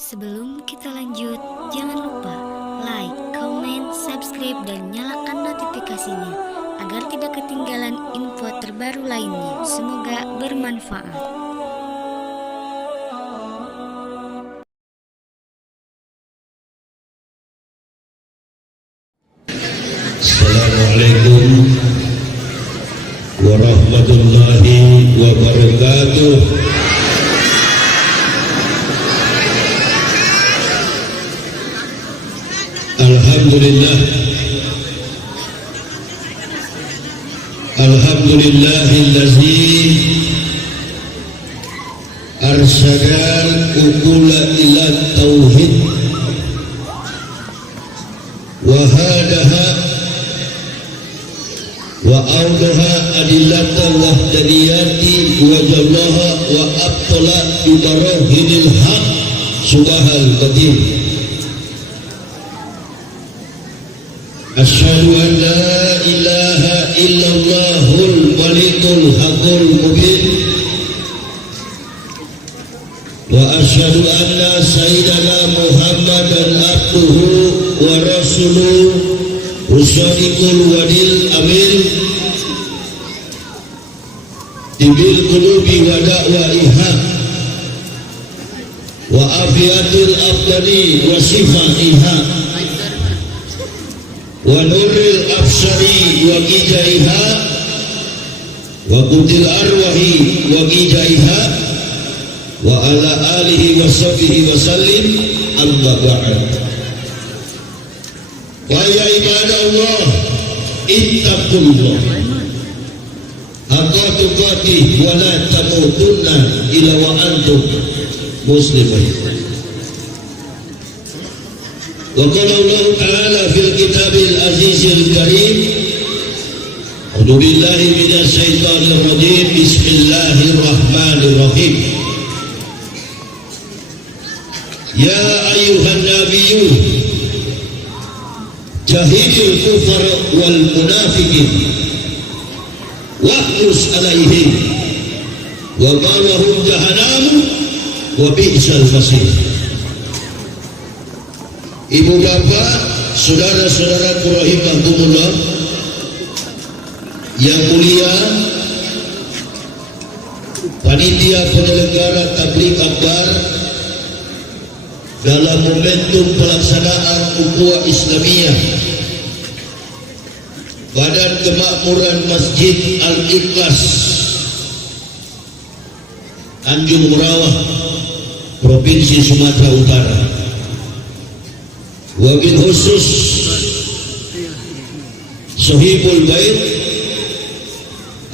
Sebelum kita lanjut, jangan lupa like, comment, subscribe, dan nyalakan notifikasinya agar tidak ketinggalan info terbaru lainnya. Semoga bermanfaat. Assalamualaikum warahmatullahi wabarakatuh. Alhamdulillahillazi arsyadal ukula ila tauhid wa hadaha wa awdaha adillata wahdaniyati wa jallaha wa abtala bibarahidil haq subahal qadim. Asyhadu an la ilaha illallahul malikul haqqul mubin wa asyhadu anna sayyidana Muhammadan abduhu wa rasuluhu usadiqul wadil amin tibil qulubi wa da'waiha wa afiatul afdali wa sifaiha wa nuril absari wa gijaiha wa kutil arwahi wa gijaiha wa ala alihi wa sahbihi wa sallim amma ba'd. Wa ya ibadallah ittaqullah haqqa tuqatih wa la tamutunna illa wa antum muslimun. Wa qala Allah ta'ala fil kitabil azizil karim a'udzu billahi minasy syaithanir rajim bismillahirrahmanirrahim. Ya ayyuhan nabiyyu jahidil kufar wal munafiqin waqus alaihim wa bawahum jahannam wa bi'sal masir. Ibu bapak, saudara-saudara rahimakumullah yang mulia, panitia penyelenggara tabligh akbar dalam momentum pelaksanaan ukhuwah Islamiyah Badan Kemakmuran Masjid Al-Ikhlas Tanjung Merawah, Provinsi Sumatera Utara, wabil khusus Sohibul Bait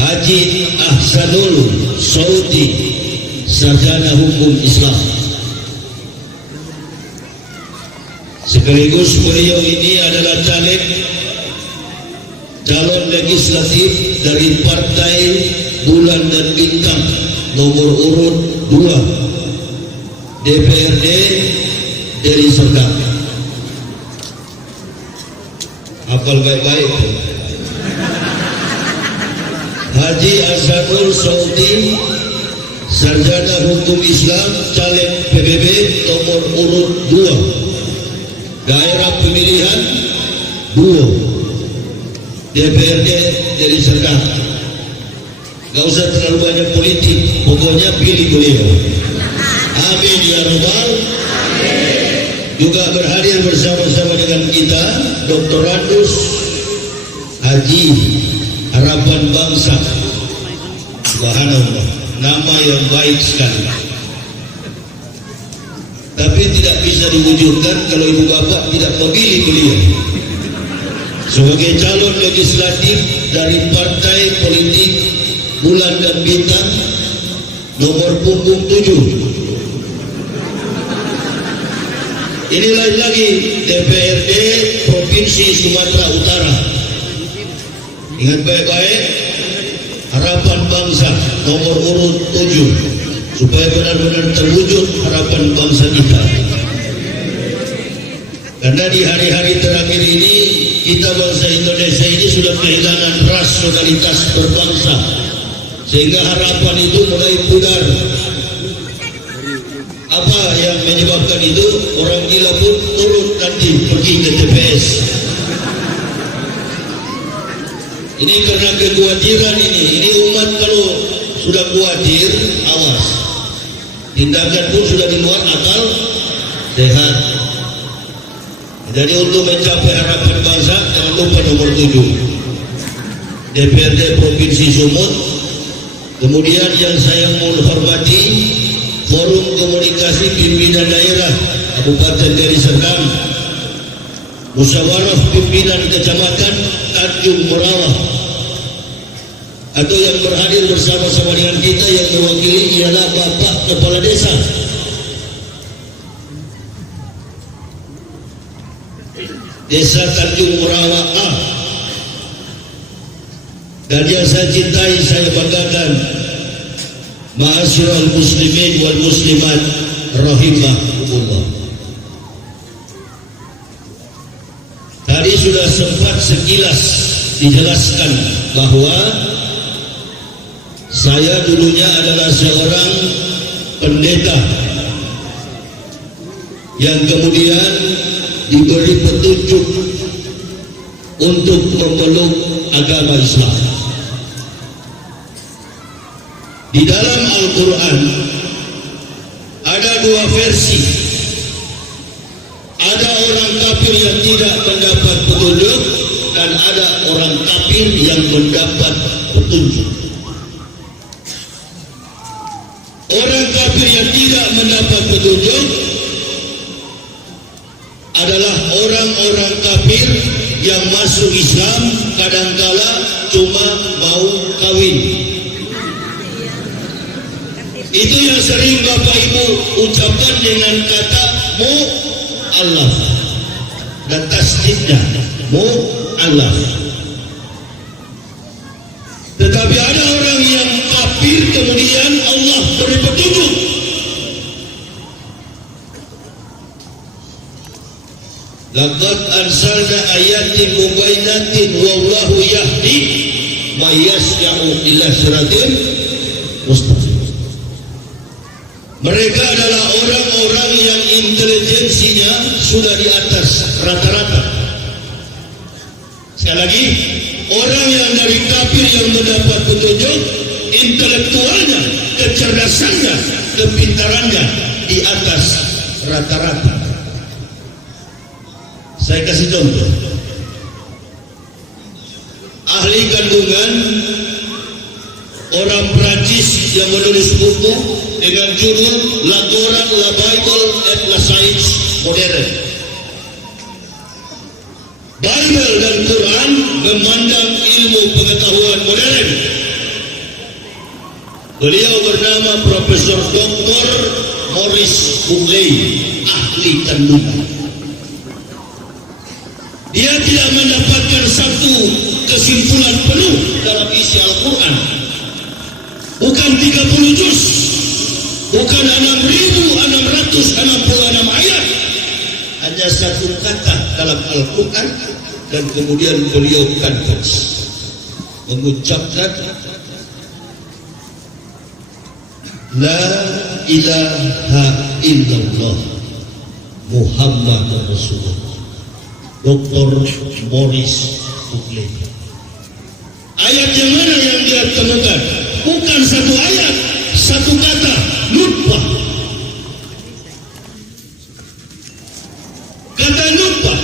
Haji Ahsanul Saudi, sarjana hukum Islam. Sekaligus beliau ini adalah calon legislatif dari Partai Bulan dan Bintang nomor urut 2 DPRD Deli Serdang. Hafal baik-baik. Haji Ahsanul Saudi, sarjana hukum Islam, caleg PBB nomor urut 2 daerah pemilihan 2 DPRD Deli Serdang. Gak usah terlalu banyak politik, pokoknya pilih beliau. Amin ya rabbal. Juga berhadir bersama-sama dengan kita Dr. Randus Haji Harapan Bangsa. Subhanallah, nama yang baik sekali, tapi tidak bisa diwujudkan kalau ibu bapak tidak memilih beliau sebagai calon legislatif dari Partai Politik Bulan dan Bintang nomor punggung 7. Ini lain lagi DPRD Provinsi Sumatera Utara. Ingat baik-baik, Harapan Bangsa nomor urut 7, supaya benar-benar terwujud harapan bangsa kita. Karena di hari-hari terakhir ini kita bangsa Indonesia ini sudah kehilangan rasionalitas berbangsa, sehingga harapan itu mulai pudar. Apa yang menyebabkan itu? Orang gila pun turun nanti pergi ke TPS. Ini karena kekhawatiran ini. Ini umat kalau sudah khawatir, awas. Tindakan pun sudah di luar akal sehat. Jadi untuk mencapai harapan bangsa, jangan lupa nomor 7. DPRD Provinsi Sumut. Kemudian yang saya menghormati Forum Komunikasi Pimpinan Daerah Kabupaten Deli Serdang, Musyawarah Pimpinan Kecamatan Tanjung Merawah, atau yang berhadir bersama-sama dengan kita yang mewakili ialah Bapak Kepala Desa Desa Tanjung Merawah A. Dan yang saya cintai, saya banggakan, Ma'asyiral muslimin wal muslimat rahimahumullah. Tadi sudah sempat sekilas dijelaskan bahwa saya dulunya adalah seorang pendeta yang kemudian diberi petunjuk untuk memeluk agama Islam. Di dalam Al-Quran ada dua versi. Ada orang kafir yang tidak mendapat petunjuk, dan ada orang kafir yang mendapat petunjuk. Orang kafir yang tidak mendapat petunjuk adalah orang-orang kafir yang masuk Islam kadangkala cuma mau kawin. Itu yang sering Bapak Ibu ucapkan dengan kata mu'allaf dan tasdidnya mu'allaf. Tetapi ada orang yang kafir kemudian Allah beri petunjuk. Laqad anzalna ayatin mubayyinatin wallahu yahdi may yasha'u ila siratin mustaqim. Mereka adalah orang-orang yang intelijensinya sudah di atas rata-rata. Sekali lagi, orang yang dari kafir yang mendapat petunjuk, intelektualnya, kecerdasannya, kepintarannya di atas rata-rata. Saya kasih contoh. Ahli kandungan orang Prancis yang menulis buku dengan judul La Coran, La Bible et la Science Moderne. Bible dan Quran memandang ilmu pengetahuan modern. Beliau bernama Profesor Dr. Maurice Buckley, ahli kandungan. Dia tidak mendapatkan satu kesimpulan penuh dalam isi Al-Quran. Bukan 30 juz, bukan 6.666 ayat, hanya satu kata dalam Al-Quran, dan kemudian beliau confess, mengucapkan La ilaha illallah Muhammad Rasulullah. Dr. Maurice Buckley. Ayat yang mana yang dia temukan? Bukan satu ayat, satu kata, nutfah. Kata nutfah.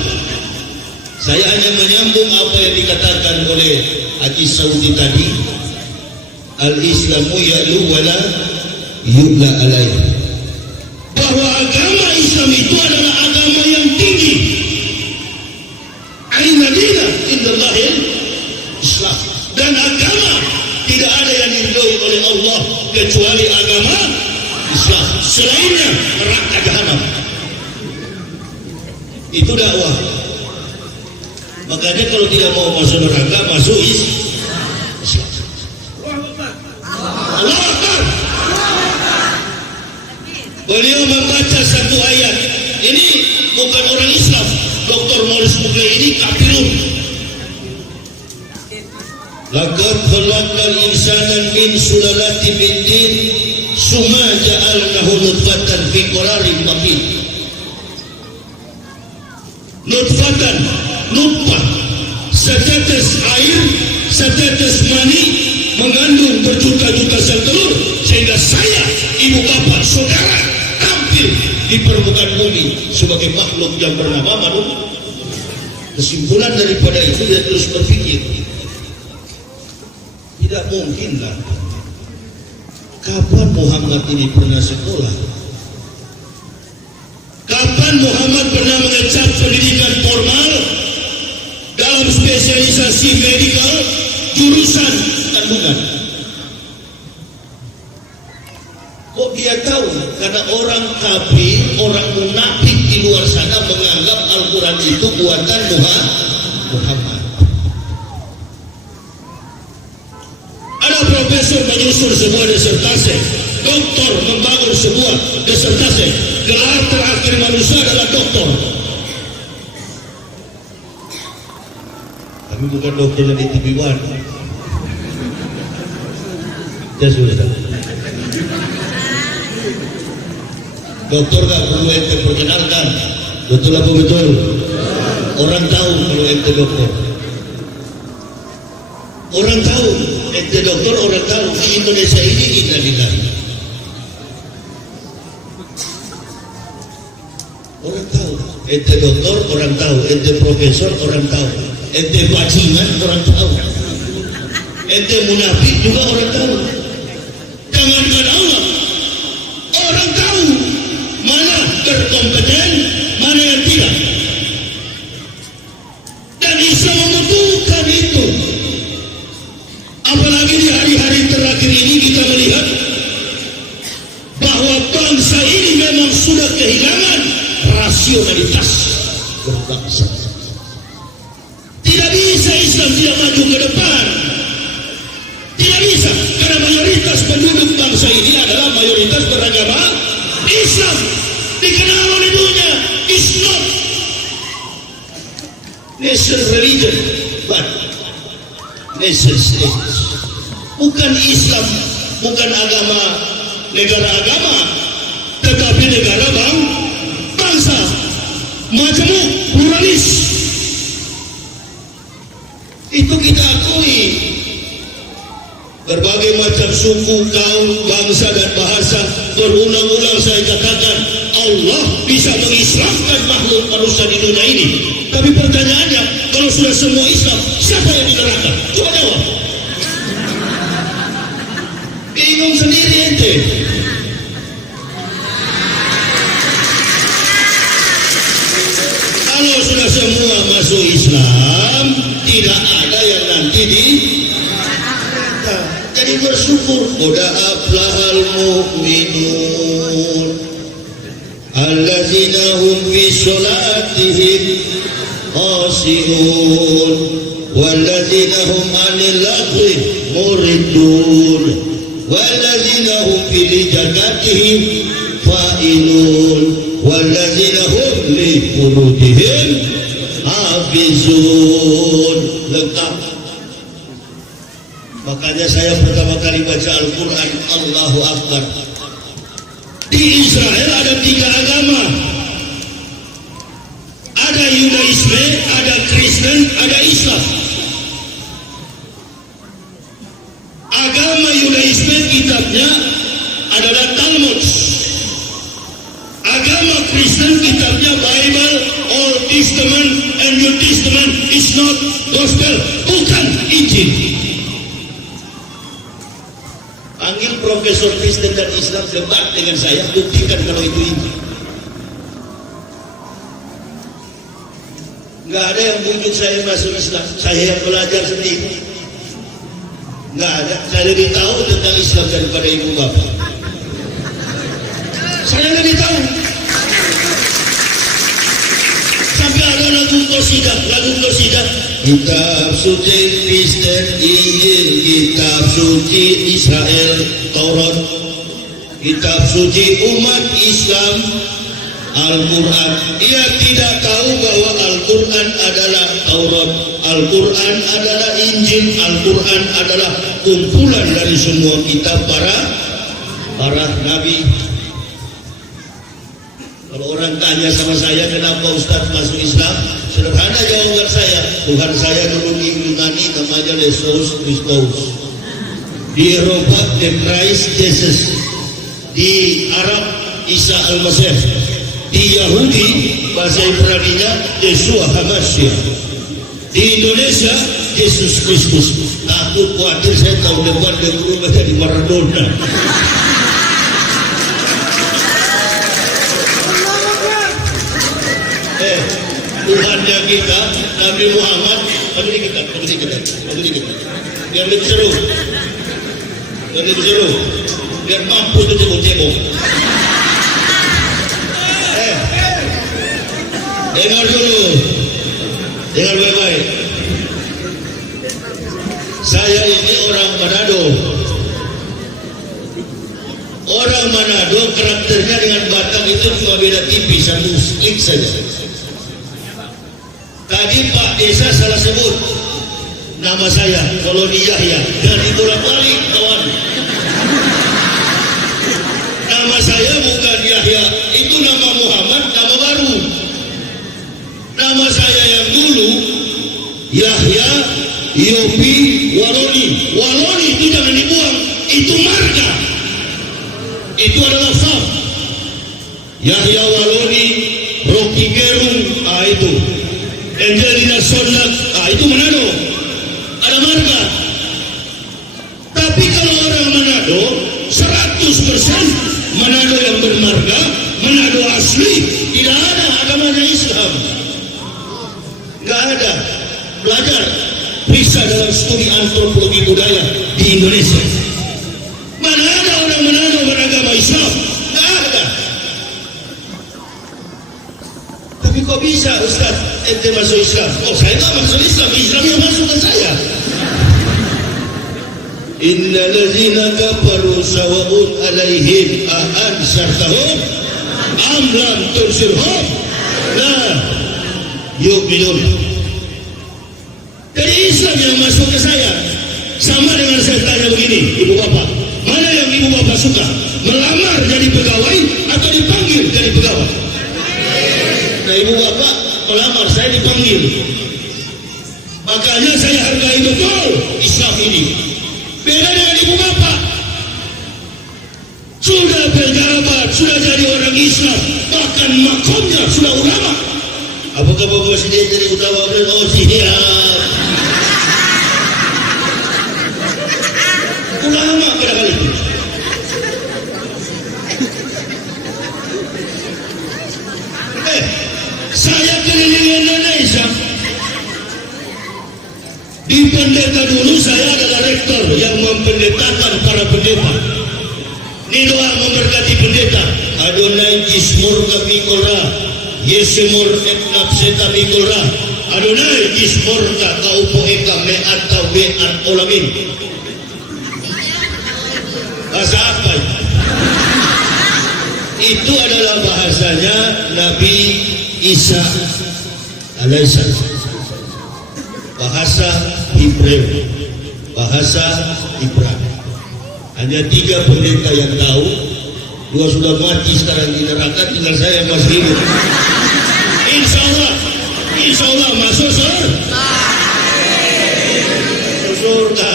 Saya hanya menyambung apa yang dikatakan oleh Haji Saudi tadi. Al-Islamu ya'lu wala yu'la alaih. Bahwa agama Islam itu adalah agama yang tinggi. Inna dina indallahil Islam. Dan agama tidak ada yang diridhoi oleh Allah kecuali agama Islam. Selainnya neraka jahanam. Itu dakwah. Makanya kalau tidak mau masuk neraka, masuk Islam. Allahu Akbar. Beliau membaca satu ayat. Ini bukan orang Islam. Dr. Maurice Buckley ini kafirun. Laqad khalaqal insana min sulalatin min tin summa ja'alnahu nutfatan fi qararin makin. Nutfatan, nutfah, setetes air, setetes mani mengandung berjuta-juta sel telur, sehingga saya, ibu bapak, saudara tampil di permukaan bumi sebagai makhluk yang bernama manusia. Kesimpulan daripada itu, dia terus berpikir, tidak mungkinlah kapan Muhammad ini pernah sekolah, kapan Muhammad pernah mengecap pendidikan formal dalam spesialisasi medikal jurusan kandungan. Kok dia tahu? Karena orang kafir, orang munafik di luar sana menganggap Al-Quran itu buatan Muhammad. Ada profesor menyusun sebuah disertasi, doktor membangun sebuah disertasi, gelar terakhir manusia adalah doktor. Kami bukan dokter yang di TV One. Ya sudah. Dokter gak perlu ente perkenalkan, betul apa betul? Orang tahu kalau ente dokter. Orang tahu ente dokter, orang tahu di Indonesia ini innalillahi. Orang tahu ente dokter, orang tahu ente profesor, orang tahu ente bajingan, orang tahu ente munafik juga orang tahu. Jangankan Allah, orang tahu mana berkompeten, mana yang tidak. Dan Islam membutuhkan itu. Apalagi di hari-hari terakhir ini kita melihat bahwa bangsa ini memang sudah kehilangan rasionalitas berbangsa. Tidak bisa Islam tidak maju ke depan. Tidak bisa, karena mayoritas penduduk bangsa ini adalah mayoritas beragama Islam. Dikenal oleh dunia, is not nation religion, but nation state. Bukan Islam, bukan agama negara agama, tetapi negara bangsa, majemuk, pluralis. Itu kita akui. Berbagai macam suku, kaum, bangsa dan bahasa, berulang-ulang saya katakan Allah bisa mengislamkan makhluk manusia di dunia ini. Tapi pertanyaannya, kalau sudah semua Islam, siapa yang di neraka? Coba jawab. Bingung sendiri ente. Kalau sudah semua masuk Islam, tidak ada yang nanti di jadi bersyukur. Qad aflahal mu'minun allazina hum fi sholatihim khashi'un wallazina hum 'anil lagwi muridun wallazina hum fi zakatihim fa'ilun wallazina hum li furujihim hafizun. Lengkap. Makanya saya pertama kali baca Al-Quran, Allahu Akbar. Di Israel ada 3 agama. Ada Yudaisme, ada Kristen, ada Islam. Agama Yudaisme kitabnya adalah Talmud. Agama Kristen kitabnya Bible, Old Testament and New Testament is not Gospel, bukan Injil. Panggil profesor Kristen dan Islam debat dengan saya, buktikan kalau itu Injil. Nggak ada yang bujuk saya masuk Islam, saya yang belajar sendiri. Nggak ada, saya lebih tahu tentang Islam daripada ibu bapak. Saya lebih tahu. Sampai ada lagu qasidah. Kitab suci Kristen, Injil, kitab suci Israel, Taurat, kitab suci umat Islam, Al-Quran. Ia tidak tahu bahwa Al-Quran adalah Taurat, Al-Quran adalah Injil, Al-Quran adalah kumpulan dari semua kitab para para nabi. Kalau orang tanya sama saya kenapa Ustaz masuk Islam, sederhana jawaban saya, Tuhan saya dulu di Yunani namanya Yesus Kristus, di Eropa the Christ Jesus, di Arab Isa Al-Masih, di Yahudi bahasa Ibraninya Yeshua HaMashiach, di Indonesia Yesus Kristus. Takut khawatir saya tahun depan dia berubah jadi Maradona. Tuhannya kita Nabi Muhammad, begini kita, biar lebih seru, biar mampu tuh cebok. Dengar dulu, dengar baik-baik. Saya ini orang Manado. Orang Manado karakternya dengan Batak itu cuma beda tipis, satu klik saja. Tadi Pak Desa salah sebut nama saya, Koloni Yahya, dan dibolak-balik kawan. Nama saya bukan Yahya, itu nama Muhammad, nama baru. Nama saya yang dulu Yahya Yopi Waloni. Waloni itu jangan dibuang, itu marga. Itu adalah fam. Yahya Waloni, Rocky Gerung, itu. Angelina Sonat, itu Manado. Ada marga. Tapi kalau orang Manado 100% Manado yang bermarga, Manado asli, tidak ada agamanya Islam. Enggak ada. Belajar periksa dalam studi antropologi budaya di Indonesia. Mana ada orang Manado beragama Islam? Enggak ada. Tapi kok bisa Ustaz ente masuk Islam? Oh, saya enggak masuk Islam, Islam yang masuk ke saya. Innal ladzina kafaru sawa'un 'alaihim a anzartahum am lam tunzirhum la yu'minun. Jadi Islam yang masuk ke saya sama dengan saya tanya begini, ibu bapak, mana yang ibu bapak suka? Melamar jadi pegawai atau dipanggil jadi pegawai? Nah, ibu bapak melamar, saya dipanggil. Makanya saya hargai betul Islam ini. Beda dengan ibu bapak, sudah pejabat, sudah jadi orang Islam, bahkan makomnya sudah ulama. Apakah bapak sendiri jadi utama? Oh siap. Ulama pada kali itu. Saya keliling Indonesia. Di pendeta dulu saya adalah rektor yang mempendetakan para pendeta. Ini doa memberkati pendeta. Adonai jismur kami kora, Yesemur etnap seta mikora. Adonai jismur ka kaupo eka me'at tau me'at olamin. Bahasa apa itu? Itu adalah bahasanya Nabi Isa alaihissalam. Bahasa Hebrew, bahasa Ibrani. Hanya 3 pendeta yang tahu, 2 sudah mati sekarang di neraka, tinggal saya yang masih hidup. Insya Allah masuk surga.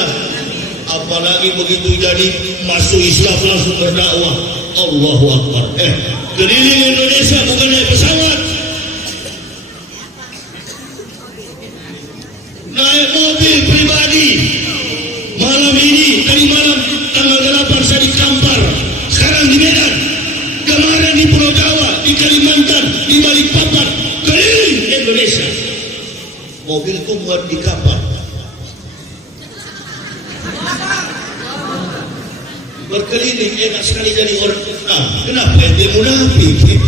Apalagi begitu jadi masuk Islam langsung berdakwah. Allahu Akbar. Keliling Indonesia bukan naik pesawat, naik mobil pribadi. Malam ini, tadi malam tanggal 8 saya di Kampar, sekarang di Medan, kemarin di Pulau Jawa, di Kalimantan, di Balikpapan, keliling Indonesia. Mobil itu muat di kapal. Berkeliling enak sekali jadi orang Islam. Kenapa dia munafik?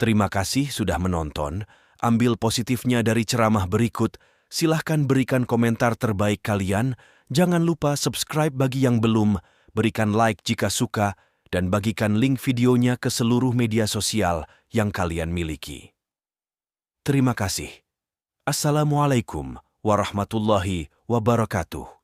Terima kasih sudah menonton. Ambil positifnya dari ceramah berikut. Silahkan berikan komentar terbaik kalian. Jangan lupa subscribe bagi yang belum, berikan like jika suka, dan bagikan link videonya ke seluruh media sosial yang kalian miliki. Terima kasih. Assalamualaikum warahmatullahi wabarakatuh.